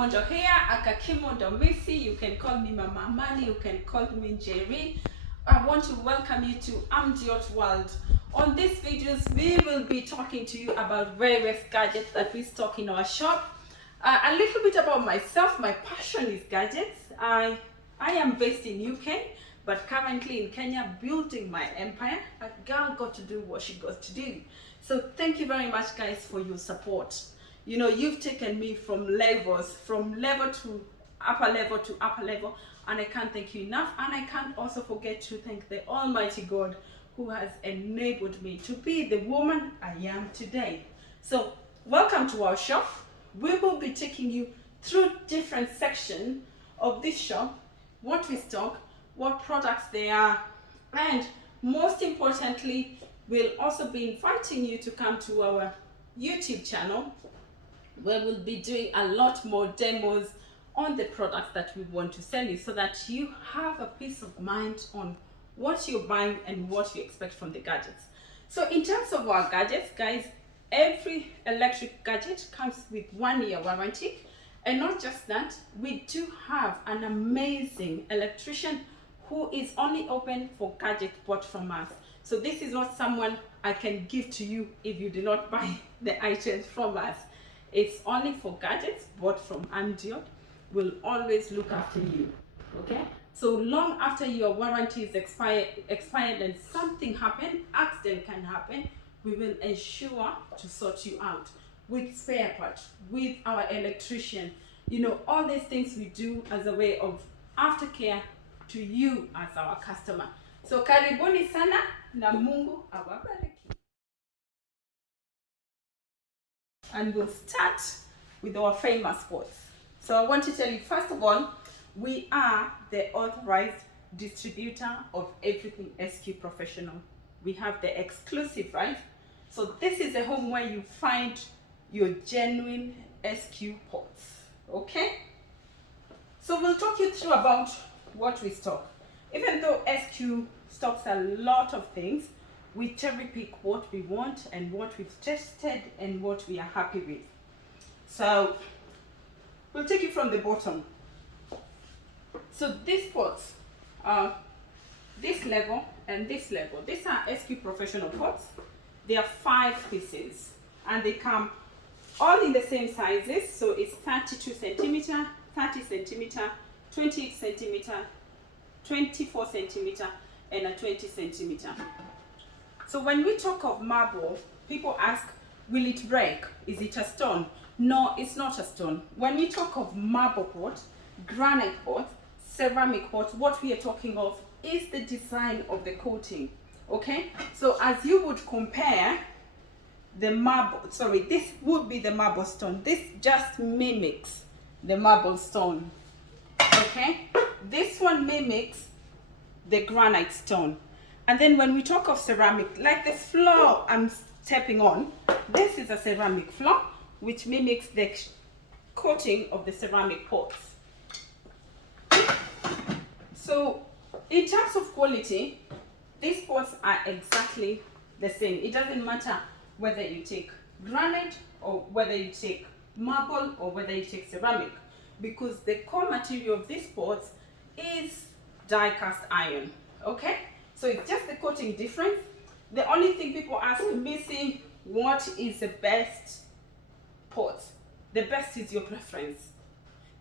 Kimondo here, aka Kimondo Missy. You can call me Mama Mani, you can call me Jerry. I want to welcome you to Amdiot World. On these videos, we will be talking to you about various gadgets that we stock in our shop. A little bit about myself. My passion is gadgets. I am based in UK, but currently in Kenya, building my empire. A girl got to do what she got to do. So thank you very much, guys, for your support. You know, you've taken me from levels, from level to upper level to upper level, and I can't thank you enough. And I can't also forget to thank the Almighty God who has enabled me to be the woman I am today. So welcome to our shop. We will be taking you through different sections of this shop, what we stock, what products they are, and most importantly, we'll also be inviting you to come to our YouTube channel, where we'll be doing a lot more demos on the products that we want to sell you, so that you have a peace of mind on what you're buying and what you expect from the gadgets. So in terms of our gadgets, guys, every electric gadget comes with 1 year warranty. And not just that, we do have an amazing electrician who is only open for gadgets bought from us. So this is not someone I can give to you if you do not buy the items from us. It's only for gadgets bought from Amdiot. We'll always look after you, okay? So long after your warranty is expired and something happened, accident can happen, we will ensure to sort you out with spare parts, with our electrician. You know, all these things we do as a way of aftercare to you as our customer. So karibuni sana na Mungu awabariki. And we'll start with our famous spots. So I want to tell you, first of all, we are the authorized distributor of everything SQ Professional. We have the exclusive, right? So this is a home where you find your genuine SQ pots, okay? So we'll talk you through about what we stock. Even though SQ stocks a lot of things, we cherry pick what we want and what we've tested and what we are happy with. So we'll take it from the bottom. So these pots are this level and this level. These are SQ Professional pots. They are 5 pieces and they come all in the same sizes. So it's 32 centimeter, 30 centimeter, 28 centimeter, 24 centimeter, and a 20 centimeter. So when we talk of marble, people ask, will it break? Is it a stone? No, it's not a stone. When we talk of marble pot, granite pot, ceramic pot, what we are talking of is the design of the coating, okay? So as you would compare the marble, sorry, this would be the marble stone. This just mimics the marble stone, okay? This one mimics the granite stone. And then when we talk of ceramic, like the floor I'm stepping on, this is a ceramic floor, which mimics the coating of the ceramic pots. So in terms of quality, these pots are exactly the same. It doesn't matter whether you take granite or whether you take marble or whether you take ceramic, because the core material of these pots is die cast iron, okay? So it's just the coating difference. The only thing people ask Missy, what is the best pot? The best is your preference.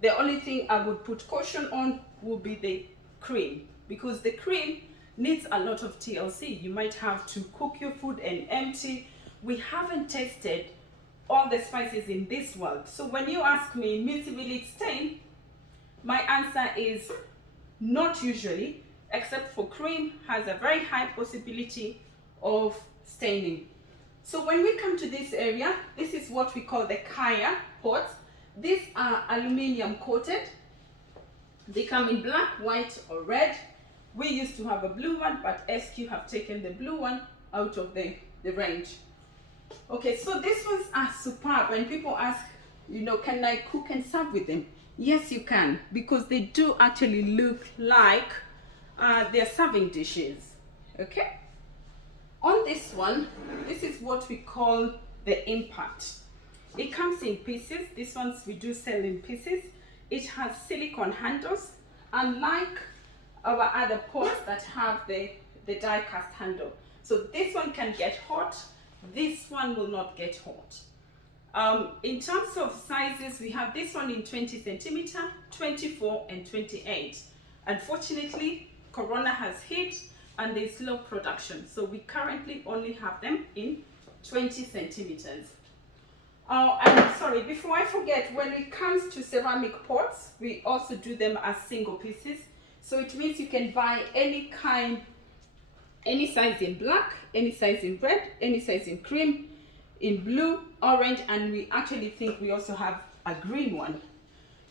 The only thing I would put caution on would be the cream, because the cream needs a lot of TLC. You might have to cook your food and empty. We haven't tested all the spices in this world. So when you ask me, Missy, will it stain? My answer is not usually, except for cream has a very high possibility of staining. So when we come to this area, this is what we call the Kaya pots. These are aluminium coated. They come in black, white, or red. We used to have a blue one, but SQ have taken the blue one out of the range. Okay, so these ones are superb. When people ask, you know, can I cook and serve with them? Yes, you can, because they do actually look like they're serving dishes, okay? On this one, this is what we call the impact. It comes in pieces. These ones we do sell in pieces. It has silicone handles, unlike our other pots that have the die cast handle. So this one can get hot, this one will not get hot. In terms of sizes, we have this one in 20 centimeter, 24 and 28. Unfortunately, Corona has hit and there's low production, so we currently only have them in 20 centimeters. And sorry, before I forget, when it comes to ceramic pots, we also do them as single pieces. So it means you can buy any kind, any size in black, any size in red, any size in cream, in blue, orange, and we actually think we also have a green one.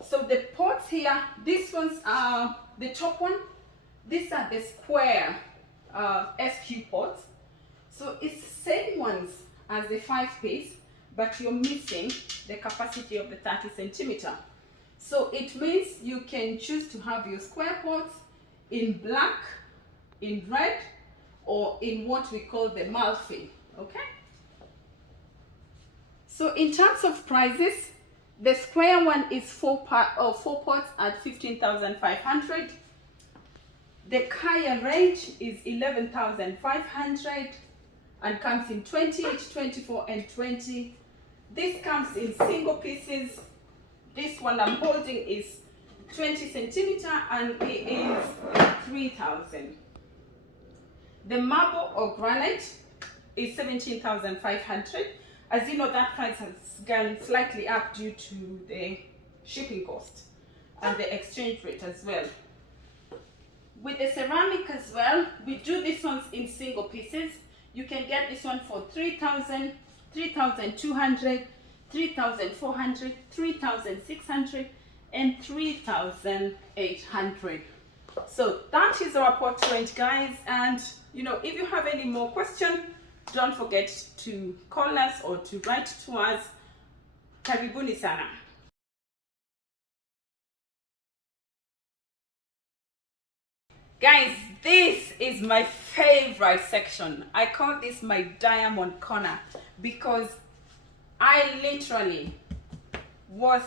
So the pots here, these ones are the top one. These are the square SQ pots. So it's the same ones as the 5-piece, but you're missing the capacity of the 30 centimeter. So it means you can choose to have your square pots in black, in red, or in what we call the Malfi, okay? So in terms of prices, the square one is 4 pots at 15,500. The Kaya range is 11,500 and comes in 28, 24 and 20. This comes in single pieces. This one I'm holding is 20 centimeter and it is 3,000. The marble or granite is 17,500. As you know, that price has gone slightly up due to the shipping cost and the exchange rate as well. With the ceramic as well, we do these ones in single pieces. You can get this one for 3,000, 3,200, 3,400, 3,600 and 3,800. So that is our pot range, guys. And you know, if you have any more questions, don't forget to call us or to write to us. Karibuni sana. Guys, this is my favorite section. I call this my diamond corner because I literally was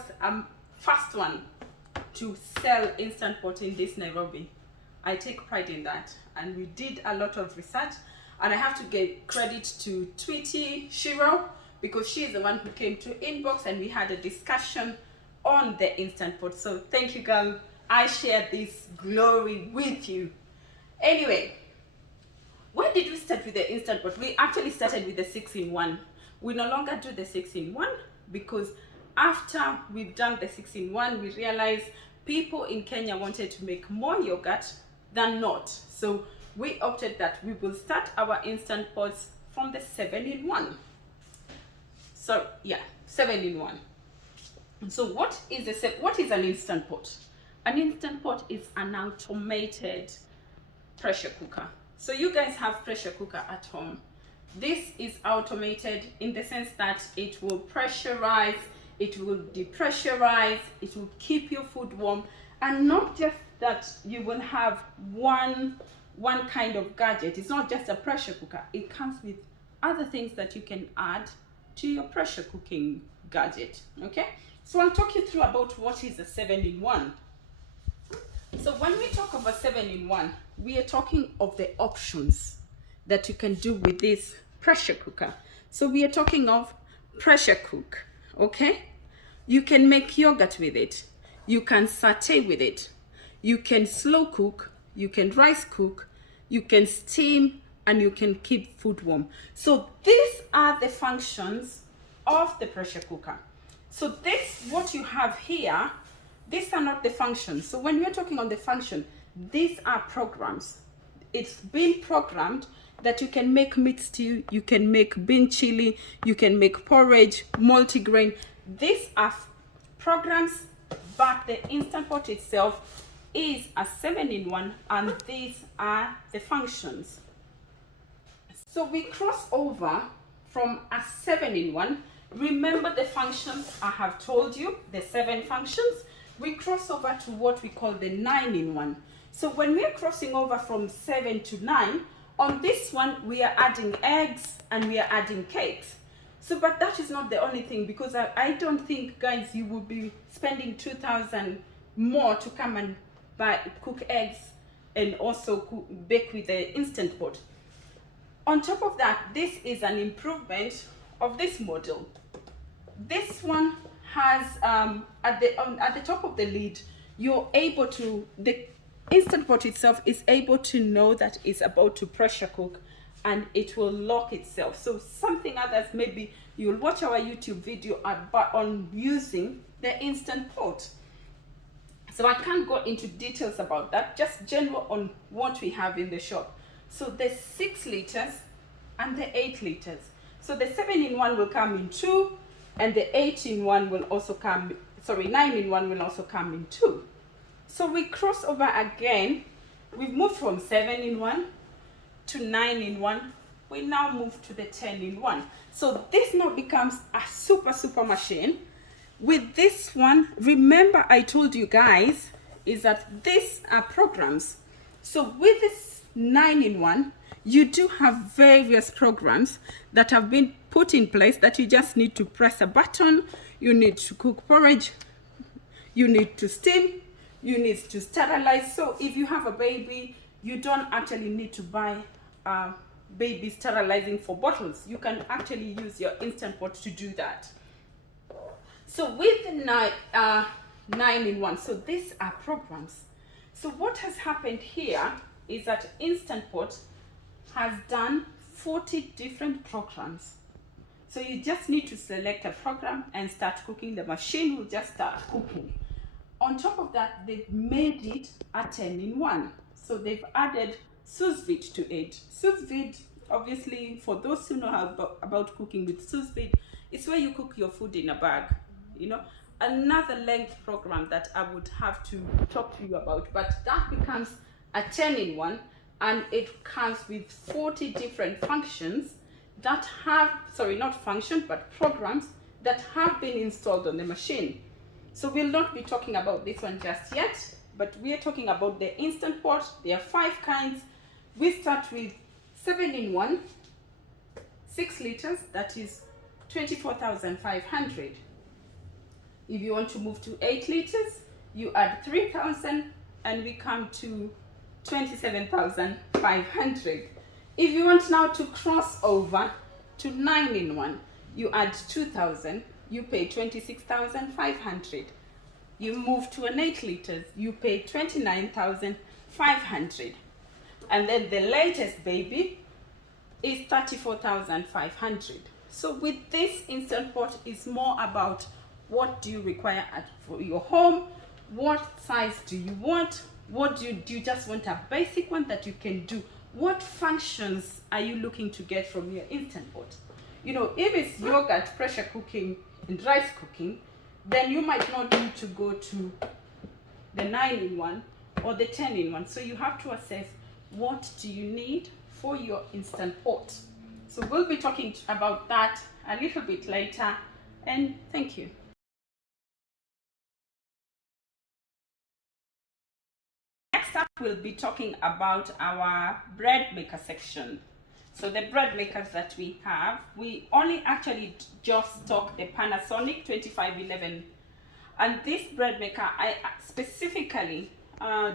first one to sell instant pot in this Nairobi. I take pride in that, and we did a lot of research, and I have to give credit to Tweety Shiro because she is the one who came to inbox and we had a discussion on the instant pot. So thank you, girl. I share this glory with you. Anyway, why did we start with the instant pot? We actually started with the 6-in-1. We no longer do the 6-in-1 because after we've done the 6-in-1, we realized people in Kenya wanted to make more yogurt than not. So we opted that we will start our instant pots from the 7-in-1. So yeah, 7-in-1. So what is an instant pot? An instant pot is an automated pressure cooker. So you guys have pressure cooker at home. This is automated in the sense that it will pressurize, it will depressurize, it will keep your food warm, and not just that you will have one kind of gadget. It's not just a pressure cooker. It comes with other things that you can add to your pressure cooking gadget, okay? So I'll talk you through about what is a 7-in-1. So when we talk about 7-in-1, we are talking of the options that you can do with this pressure cooker. So we are talking of pressure cook, okay? You can make yogurt with it. You can saute with it. You can slow cook. You can rice cook. You can steam, and you can keep food warm. So these are the functions of the pressure cooker. So this, what you have here, these are not the functions. So when we're talking on the function, these are programs. It's been programmed that you can make meat stew, you can make bean chili, you can make porridge, multigrain. These are programs, but the instant pot itself is a 7-in-1, and these are the functions. So we cross over from a 7-in-1. Remember the functions I have told you, the 7 functions. We cross over to what we call the 9-in-1. So when we are crossing over from 7 to 9, on this one we are adding eggs and we are adding cakes. So, but that is not the only thing, because I don't think, guys, you will be spending 2,000 more to come and cook eggs and also bake with the Instant Pot. On top of that, this is an improvement of this model. This one has at the top of the lid, you're able to, the Instant Pot itself is able to know that it's about to pressure cook, and it will lock itself. So something others, maybe you'll watch our YouTube video on using the Instant Pot. So I can't go into details about that, just general on what we have in the shop. So the 6 liters and the 8 liters. So the 7-in-1 will come in 2, and the 8-in-1 will also come, sorry, 9-in-1 will also come in 2. So we cross over again. We've moved from 7-in-1 to 9-in-1. We now move to the 10-in-1. So this now becomes a super machine. With this one, remember I told you guys, is that these are programs. So with this 9-in-1, you do have various programs that have been put in place that you just need to press a button. You need to cook porridge, you need to steam, you need to sterilize. So if you have a baby, you don't actually need to buy baby sterilizing for bottles. You can actually use your Instant Pot to do that. So with the 9-in-1, so these are programs. So what has happened here is that Instant Pot has done 40 different programs. So you just need to select a program and start cooking. The machine will just start cooking. On top of that, they've made it a 10-in-1. So they've added sous vide to it. Sous vide, obviously, for those who know about cooking with sous vide, it's where you cook your food in a bag. You know, another length program that I would have to talk to you about, but that becomes a 10-in-1, and it comes with 40 different functions that have, sorry, not function, but programs that have been installed on the machine. So we'll not be talking about this one just yet, but we are talking about the Instant Pot. There are 5 kinds. We start with 7-in-1, 6 liters, that is 24,500. If you want to move to 8 liters, you add 3,000, and we come to 27,500. If you want now to cross over to 9-in-1, you add 2,000, you pay 26,500. You move to an 8 liters, you pay 29,500. And then the latest baby is 34,500. So with this Instant Pot, it's more about what do you require for your home, what size do you want, what do you just want a basic one that you can do, what functions are you looking to get from your Instant Pot. You know, if it's yogurt, pressure cooking and rice cooking, then you might not need to go to the 9-in-1 or the 10-in-1. So you have to assess what do you need for your Instant Pot. So we'll be talking about that a little bit later, and thank you. Next up, we'll be talking about our bread maker section. So the bread makers that we have, we only actually just stock the Panasonic 2511. And this bread maker, I specifically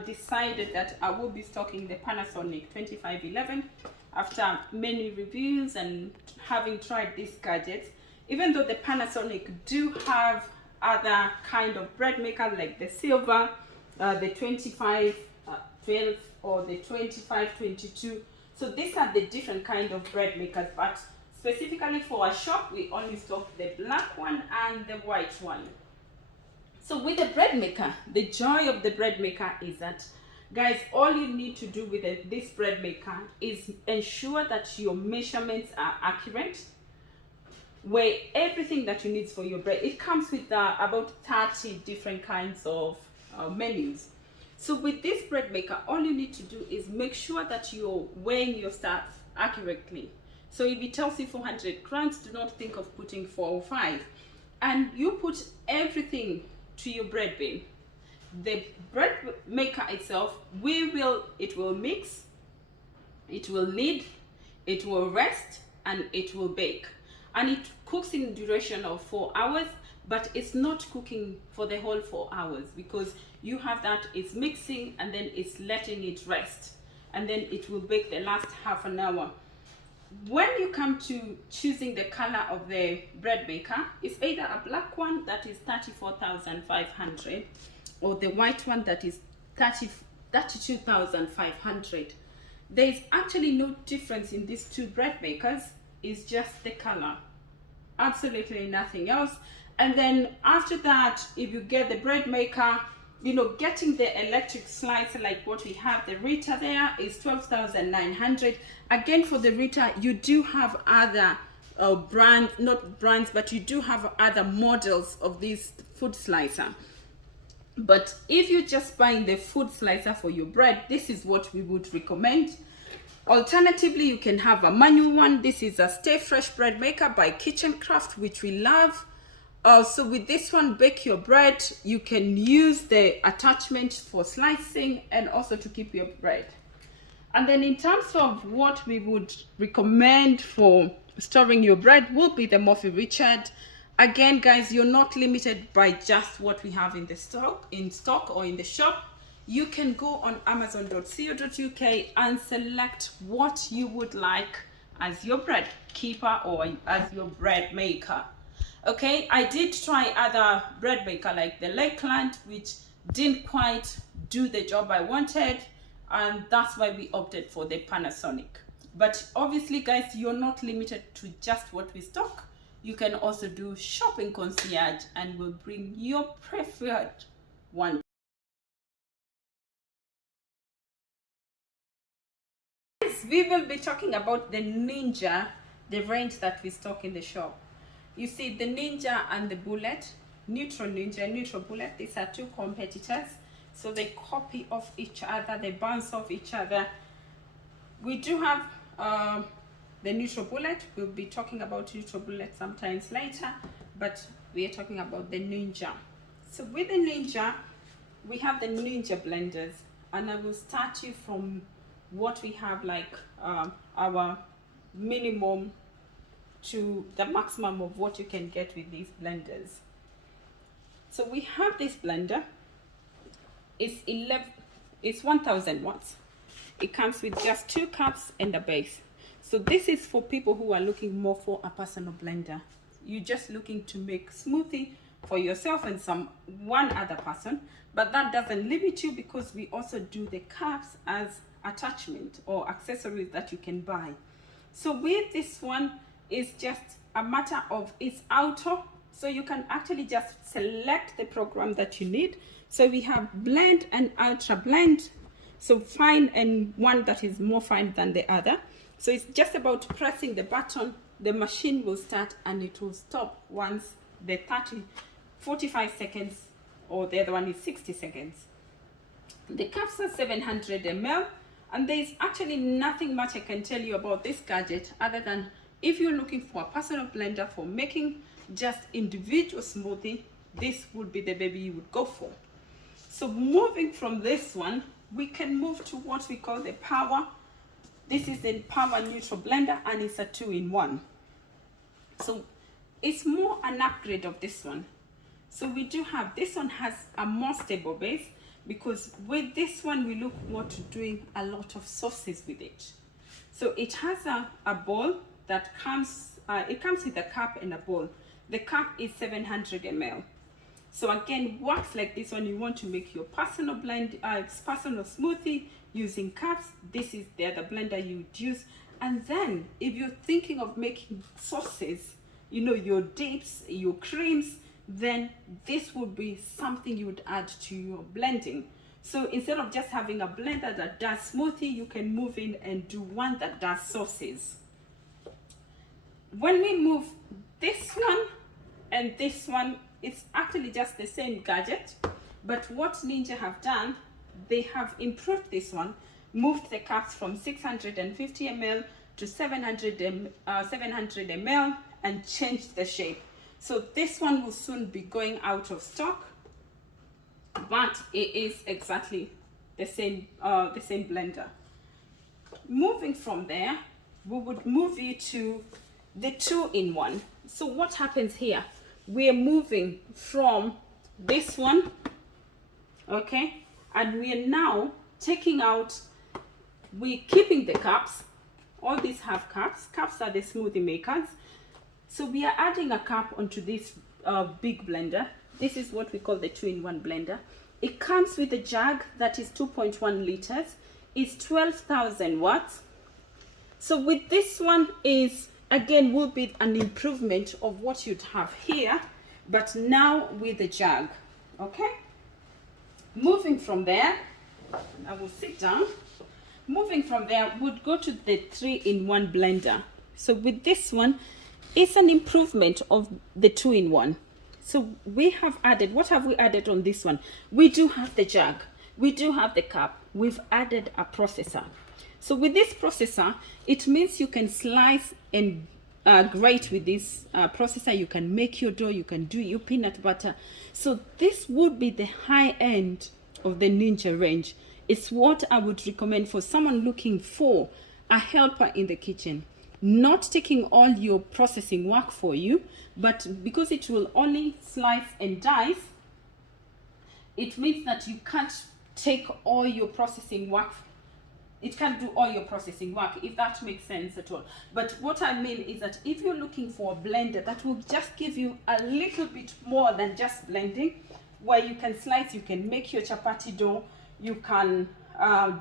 decided that I will be stocking the Panasonic 2511 after many reviews and having tried these gadgets. Even though the Panasonic do have other kind of bread maker like the silver, the 2512 or the 2522. So these are the different kind of bread makers, but specifically for our shop, we only stock the black one and the white one. So with the bread maker, the joy of the bread maker is that, guys, all you need to do with this bread maker is ensure that your measurements are accurate. Weigh everything that you need for your bread. It comes with about 30 different kinds of menus. So with this bread maker, all you need to do is make sure that you're weighing your stuff accurately. So if it tells you 400 grams, do not think of putting 4 or 5. And you put everything to your bread bin. The bread maker itself, it will mix, it will knead, it will rest, and it will bake. and it cooks in duration of 4 hours, but it's not cooking for the whole 4 hours, because you have that it's mixing and then it's letting it rest, and then it will bake the last half an hour. When you come to choosing the color of the bread maker, it's either a black one that is 34,500 or the white one that is 32,500. There is actually no difference in these two bread makers. It's just the color, absolutely nothing else. And then after that, if you get the bread maker, you know, getting the electric slicer like what we have, the Rita there, is 12,900. Again, for the Rita, you do have other brands, not brands, but you do have other models of this food slicer. But if you're just buying the food slicer for your bread, this is what we would recommend. Alternatively, you can have a manual one. This is a Stay Fresh bread maker by Kitchen Craft, which we love. So with this one, bake your bread. You can use the attachment for slicing and also to keep your bread. And then in terms of what we would recommend for storing your bread will be the Murphy Richard. Again, guys, you're not limited by just what we have in stock or in the shop. You can go on amazon.co.uk and select what you would like as your bread keeper or as your bread maker. Okay, I did try other bread maker like the Lakeland, which didn't quite do the job I wanted, and that's why we opted for the Panasonic. But obviously, guys, you're not limited to just what we stock. You can also do shopping concierge and we'll bring your preferred one. We will be talking about the Ninja, the range that we stock in the shop. You see, the Ninja and the Bullet, Neutral Ninja, Neutral Bullet, these are two competitors. So they copy off each other, they bounce off each other. We do have the Neutral Bullet. We'll be talking about Neutral Bullet sometimes later, but we are talking about the Ninja. So with the Ninja, we have the Ninja blenders, and I will start you from what we have, like our minimum to the maximum of what you can get with these blenders. So we have this blender. It's 1000 watts. It comes with just 2 cups and a base. So this is for people who are looking more for a personal blender. You're just looking to make smoothie for yourself and one other person, but that doesn't limit you, because we also do the cups as attachment or accessories that you can buy. So with this one, it's just a matter of it's auto, so you can actually just select the program that you need. So we have blend and ultra blend, so fine and one that is more fine than the other. So it's just about pressing the button, the machine will start and it will stop once the 45 seconds, or the other one is 60 seconds. The cups are 700 ml, and there's actually nothing much I can tell you about this gadget other than if you're looking for a personal blender for making just individual smoothie, this would be the baby you would go for. So moving from this one, we can move to what we call the Power. This is the Power Neutral Blender, and it's a 2-in-1. So it's more an upgrade of this one. So we do have, this one has a more stable base, because with this one we look more to doing a lot of sauces with it. So it has a bowl that comes, it comes with a cup and a bowl. The cup is 700 ml. So again, works like this one. You want to make your personal blend, personal smoothie using cups. This is the other blender you would use. And then if you're thinking of making sauces, you know, your dips, your creams, then this would be something you would add to your blending. So instead of just having a blender that does smoothie, you can move in and do one that does sauces. When we move this one and this one, it's actually just the same gadget, but what Ninja have done, they have improved this one, moved the cups from 650 ml to 700 ml and changed the shape. So this one will soon be going out of stock, but it is exactly the same blender. Moving from there, we would move you to the 2-in-1. So what happens here? We are moving from this one, okay, and we are now taking out, we're keeping the cups. All these have cups. Cups are the smoothie makers. So we are adding a cup onto this big blender. This is what we call the 2-in-1 blender. It comes with a jug that is 2.1 liters. It's 12,000 watts. So with this one is, again, will be an improvement of what you'd have here, but now with a jug, okay? Moving from there, I will sit down. Moving from there, we'd go to the 3-in-1 blender. So with this one, it's an improvement of the 2-in-1. So we have added, what have we added on this one? We do have the jug, we do have the cup, we've added a processor. So with this processor, it means you can slice and grate with this processor. You can make your dough, you can do your peanut butter. So this would be the high end of the Ninja range. It's what I would recommend for someone looking for a helper in the kitchen. Not taking all your processing work for you, but because it will only slice and dice, it means that you can't take all your processing work. It can't do all your processing work, if that makes sense at all. But what I mean is that if you're looking for a blender that will just give you a little bit more than just blending, where you can slice, you can make your chapati dough, you can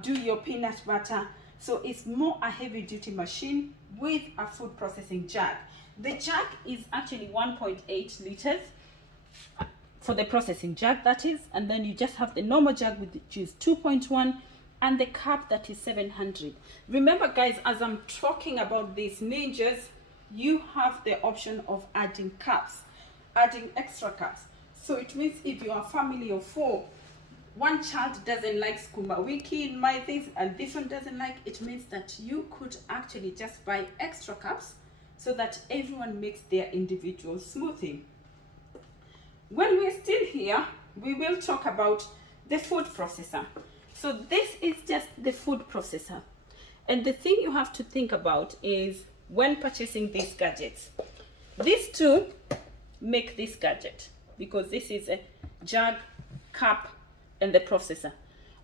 do your peanut butter. So it's more a heavy duty machine with a food processing jug. The jug is actually 1.8 liters for the processing jug, that is, and then you just have the normal jug, which is 2.1, and the cup that is 700. Remember guys, as I'm talking about these Ninjas, you have the option of adding cups, adding extra cups. So it means if you are a family of 4, one child doesn't like skuma wiki in my things and this one doesn't like, it means that you could actually just buy extra cups so that everyone makes their individual smoothie. When we're still here, we will talk about the food processor. So this is just the food processor. And the thing you have to think about is when purchasing these gadgets, these two make this gadget, because this is a jug, cup, and the processor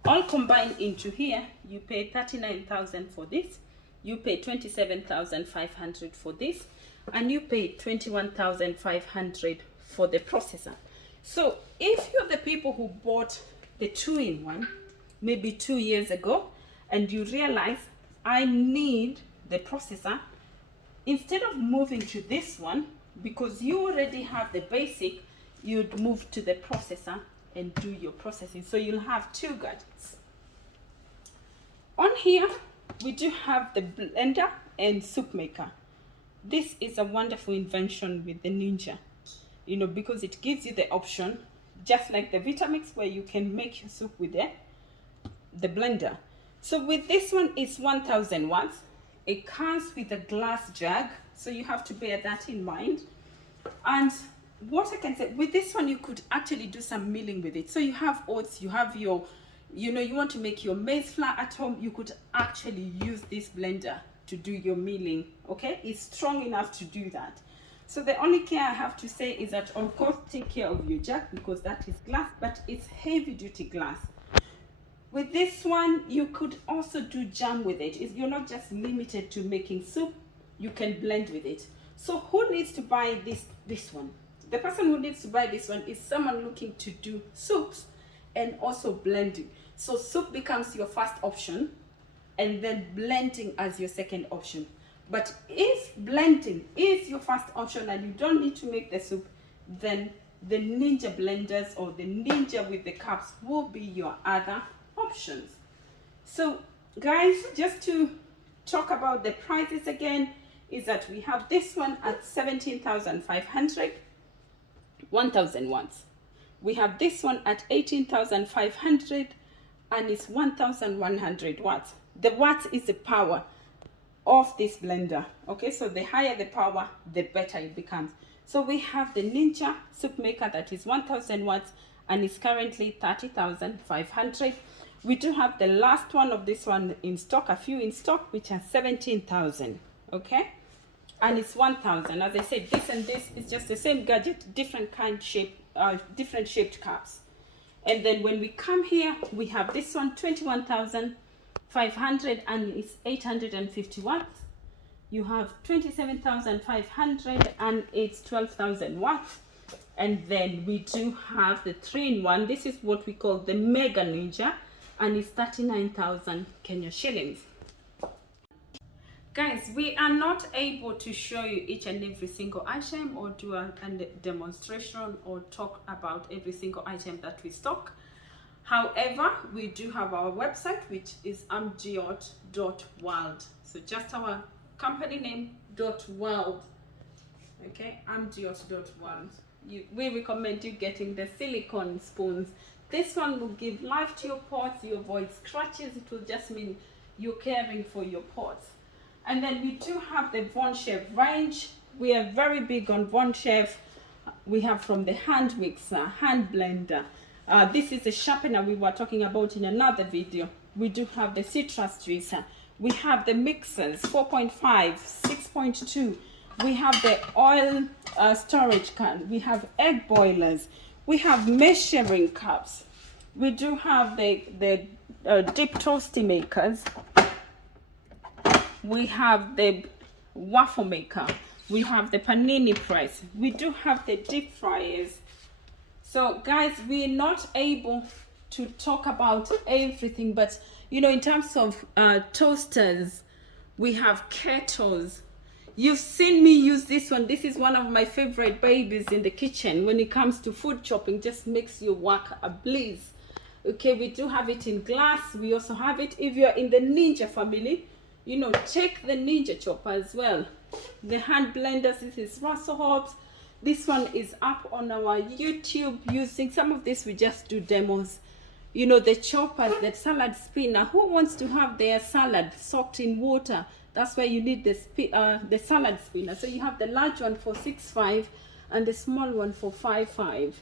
all combined into here. You pay 39,000 for this, you pay 27,500 for this, and you pay 21,500 for the processor. So if you're the people who bought the 2-in-1 maybe 2 years ago and you realize I need the processor, instead of moving to this one, because you already have the basic, you'd move to the processor and do your processing. So you'll have 2 gadgets. On here, we do have the blender and soup maker. This is a wonderful invention with the Ninja, you know, because it gives you the option, just like the Vitamix, where you can make your soup with the blender. So with this one, it's 1000 watts. It comes with a glass jug, so you have to bear that in mind. And what I can say, with this one, you could actually do some milling with it. So you have oats, you have your, you know, you want to make your maize flour at home, you could actually use this blender to do your milling, okay? It's strong enough to do that. So the only care I have to say is that, of course, take care of your jug, because that is glass, but it's heavy duty glass. With this one, you could also do jam with it. You're not just limited to making soup, you can blend with it. So who needs to buy this one? The person who needs to buy this one is someone looking to do soups and also blending. So soup becomes your first option and then blending as your second option. But if blending is your first option and you don't need to make the soup, then the Ninja blenders or the Ninja with the cups will be your other options. So guys, just to talk about the prices again, is that we have this one at 17,500, 1000 watts. We have this one at 18,500 and it's 1,100 watts. The watts is the power of this blender, okay? So the higher the power, the better it becomes. So we have the Ninja soup maker that is 1000 watts and is currently 30,500. We do have the last one of this one in stock, a few in stock, which are 17,000, okay? and it's 1,000. As I said, this and this is just the same gadget, different different shaped cups. And then when we come here, we have this one, 21,500, and it's 850 watts. You have 27,500, and it's 12,000 watts. And then we do have the 3-in-1. This is what we call the Mega Ninja, and it's 39,000 Kenya shillings. Guys, we are not able to show you each and every single item or do a demonstration or talk about every single item that we stock. However, we do have our website, which is amdiot.world. So just our company name, .world. Okay, amdiot.world. We recommend you getting the silicone spoons. This one will give life to your pots. You avoid scratches. It will just mean you're caring for your pots. And then we do have the Von Chef range. We are very big on Von Chef. We have from the hand mixer, hand blender. This is the sharpener we were talking about in another video. We do have the citrus juicer. We have the mixers, 4.5, 6.2. We have the oil storage can. We have egg boilers. We have measuring cups. We do have the deep toasty makers. We have the waffle maker. We have the panini press. We do have the deep fryers. So guys, we're not able to talk about everything, but you know, in terms of toasters, we have kettles. You've seen me use this one. This is one of my favorite babies in the kitchen. When it comes to food chopping, just makes your work a blaze. Okay, we do have it in glass. We also have it if you're in the Ninja family. You know, check the Ninja chopper as well. The hand blenders, this is Russell Hobbs. This one is up on our YouTube using some of this. We just do demos. You know, the choppers, the salad spinner. Who wants to have their salad soaked in water? That's why you need the salad spinner. So you have the large one for 6.5 and the small one for 5.5.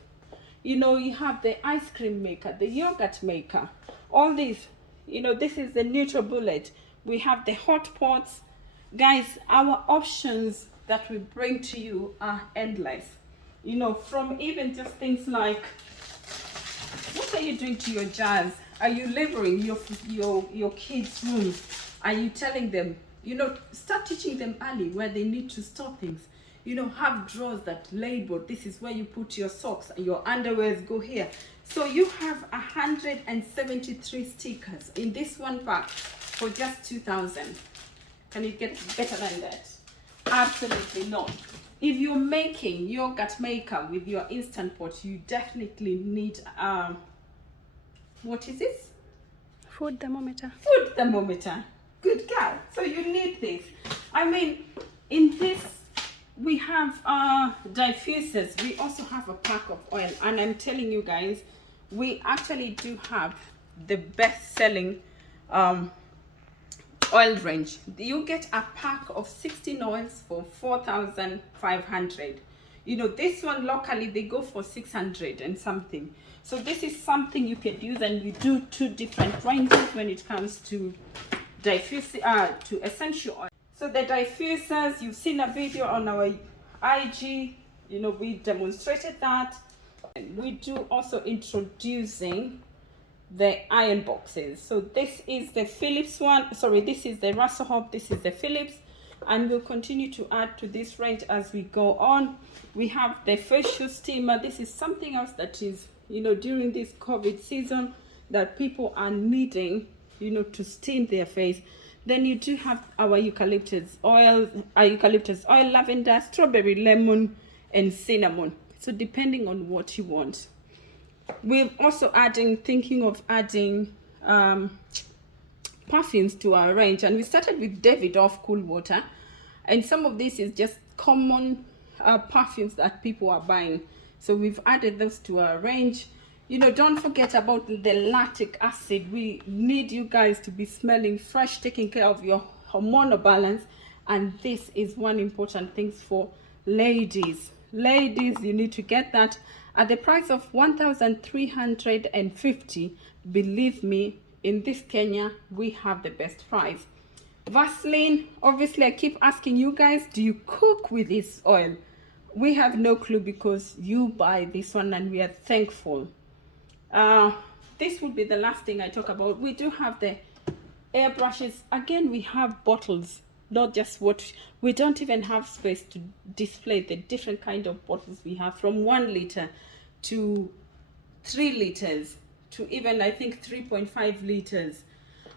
You know, you have the ice cream maker, the yogurt maker. All these, you know, this is the NutriBullet. We have the hot pots. Guys, our options that we bring to you are endless. You know, from even just things like, what are you doing to your jars? Are you labeling your kids' room? Are you telling them, you know, start teaching them early where they need to store things. You know, have drawers that label, this is where you put your socks, your underwears go here. So you have 173 stickers in this one pack for just 2,000. Can you get better than that? Absolutely not. If you're making yogurt maker with your instant pot, you definitely need what is this? Food thermometer. Food thermometer. Good girl. So you need this. I mean, in this we have diffusers. We also have a pack of oil, and I'm telling you guys, we actually do have the best-selling oil range. You get a pack of 16 oils for 4,500. You know, this one locally they go for 600 and something. So this is something you can use, and we do two different ranges when it comes to to essential oil. So the diffusers, you've seen a video on our IG, you know, we demonstrated that. And we do also introducing the iron boxes. So this is the Philips one, sorry, this is the Russell Hobbs, this is the Philips, and we'll continue to add to this range as we go on. We have the facial steamer. This is something else that is, you know, during this COVID season that people are needing, you know, to steam their face. Then you do have our eucalyptus oil, lavender, strawberry, lemon, and cinnamon. So depending on what you want. We're also thinking of adding perfumes to our range, and we started with Davidoff Cool Water, and some of this is just common perfumes that people are buying. So we've added those to our range. You know, don't forget about the lactic acid. We need you guys to be smelling fresh, taking care of your hormonal balance, and this is one important thing for ladies. Ladies, you need to get that at the price of 1,350. Believe me, in this Kenya we have the best price. Vaseline, obviously I keep asking you guys, do you cook with this oil? We have no clue because you buy this one and we are thankful. This would be the last thing I talk about. We do have the airbrushes. Again, we have bottles, not just what we don't even have space to display the different kind of bottles we have, from 1 liter to 3 liters to even I think 3.5 liters.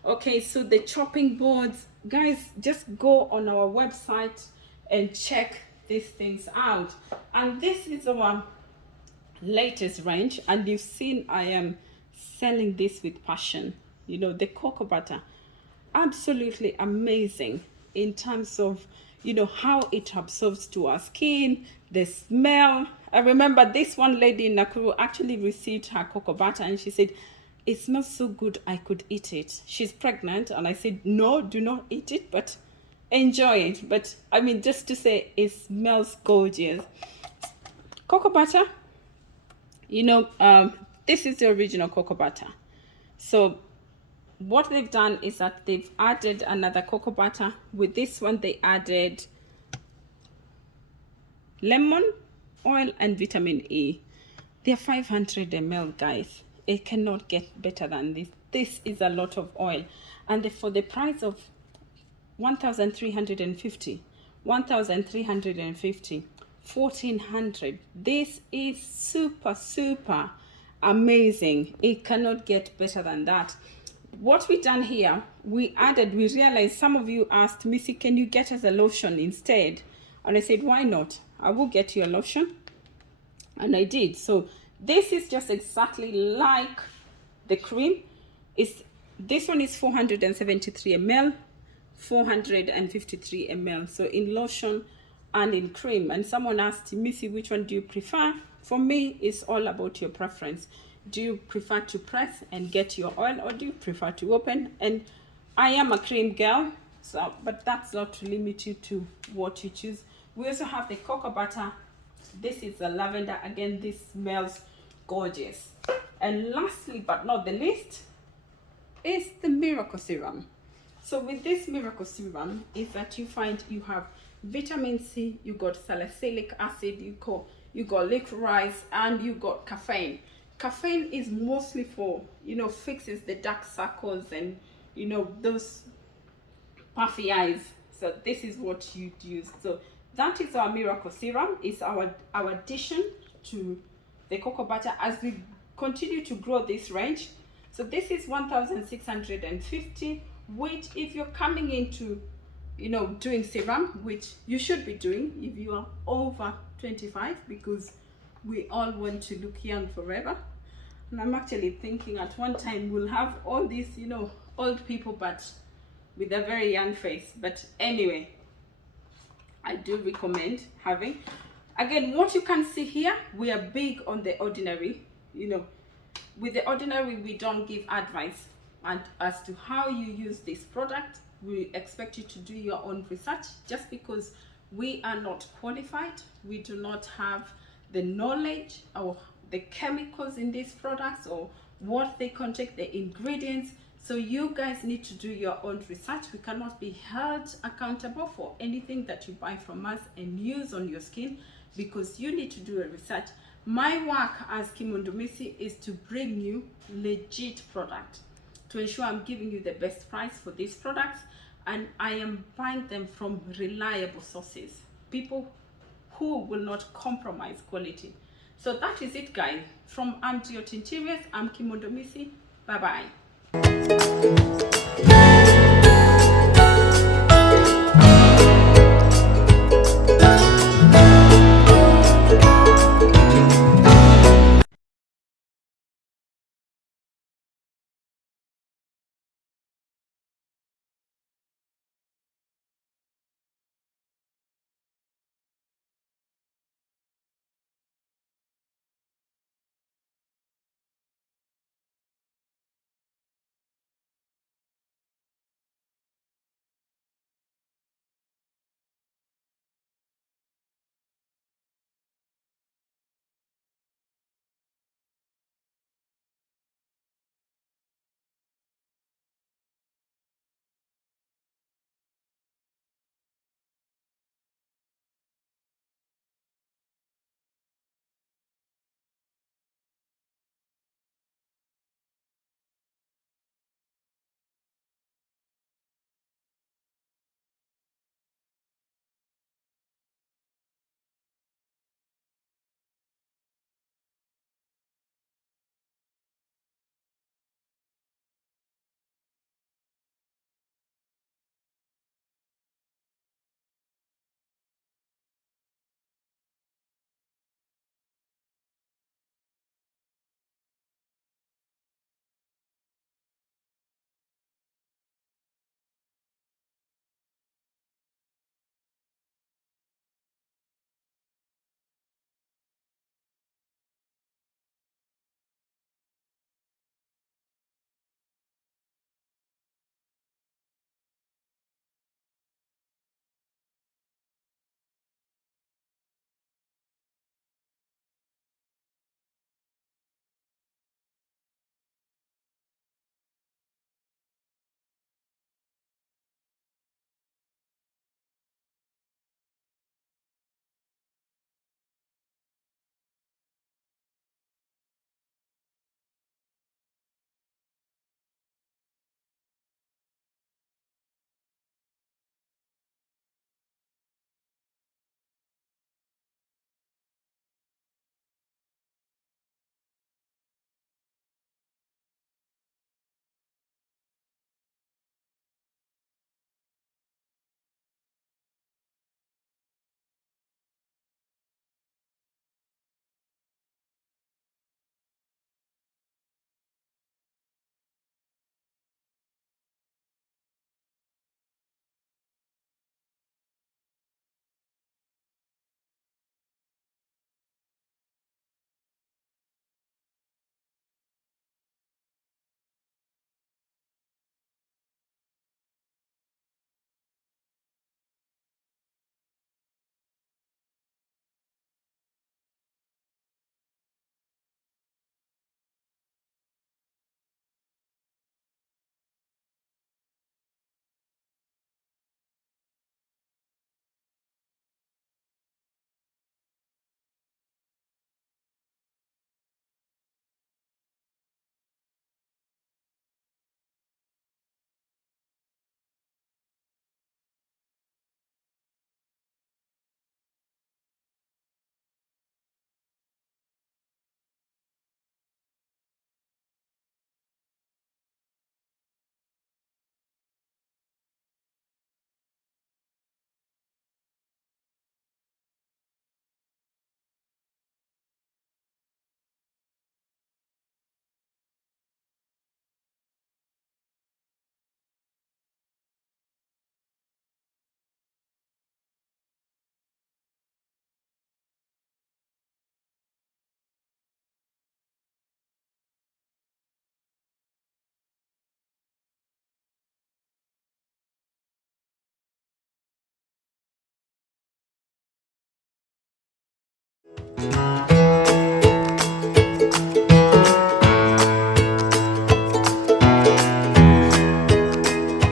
Okay, so the chopping boards, guys, just go on our website and check these things out. And this is our latest range, and you've seen I am selling this with passion. You know, the cocoa butter, absolutely amazing in terms of, you know, how it absorbs to our skin, the smell. I remember this one lady in Nakuru actually received her cocoa butter and she said, it smells so good I could eat it. She's pregnant, and I said, no, do not eat it, but enjoy it. But I mean, just to say, it smells gorgeous. Cocoa butter, you know, this is the original cocoa butter. So what they've done is that they've added another cocoa butter. With this one they added lemon oil and vitamin E. They're 500 ml, guys. It cannot get better than this. This is a lot of oil, and for the price of 1,350, 1,400, this is super amazing. It cannot get better than that. What we done here, we realized some of you asked, Missy, can you get us a lotion instead? And I said, why not? I will get you a lotion. And I did. So this is just exactly like the cream. This one is 473 ml, 453 ml. So in lotion and in cream. And someone asked, Missy, which one do you prefer? For me, it's all about your preference. Do you prefer to press and get your oil, or do you prefer to open? And I am a cream girl, so but that's not to limit you to what you choose. We also have the cocoa butter. This is the lavender. Again, this smells gorgeous. And lastly but not the least is the miracle serum. So with this miracle serum is that you find you have vitamin C, you got salicylic acid, you got licorice, and you got caffeine. Caffeine is mostly for, you know, fixes the dark circles and, you know, those puffy eyes. So this is what you use. So that is our miracle serum. It's our addition to the cocoa butter as we continue to grow this range. So this is 1,650, which if you're coming into, you know, doing serum, which you should be doing if you are over 25, because we all want to look young forever. And I'm actually thinking at one time we'll have all these, you know, old people but with a very young face. But anyway, I do recommend having. Again, what you can see here, we are big on the ordinary. You know, with the ordinary we don't give advice and as to how you use this product. We expect you to do your own research. Just because we are not qualified, we do not have the knowledge or the chemicals in these products or what they contain, the ingredients. So you guys need to do your own research. We cannot be held accountable for anything that you buy from us and use on your skin, because you need to do a research. My work as Kimondo Missy is to bring you legit product, to ensure I'm giving you the best price for these products, and I am buying them from reliable sources, people who will not compromise quality. So that is it, guys. From Interiors, I'm Kimondo Missy. Bye bye.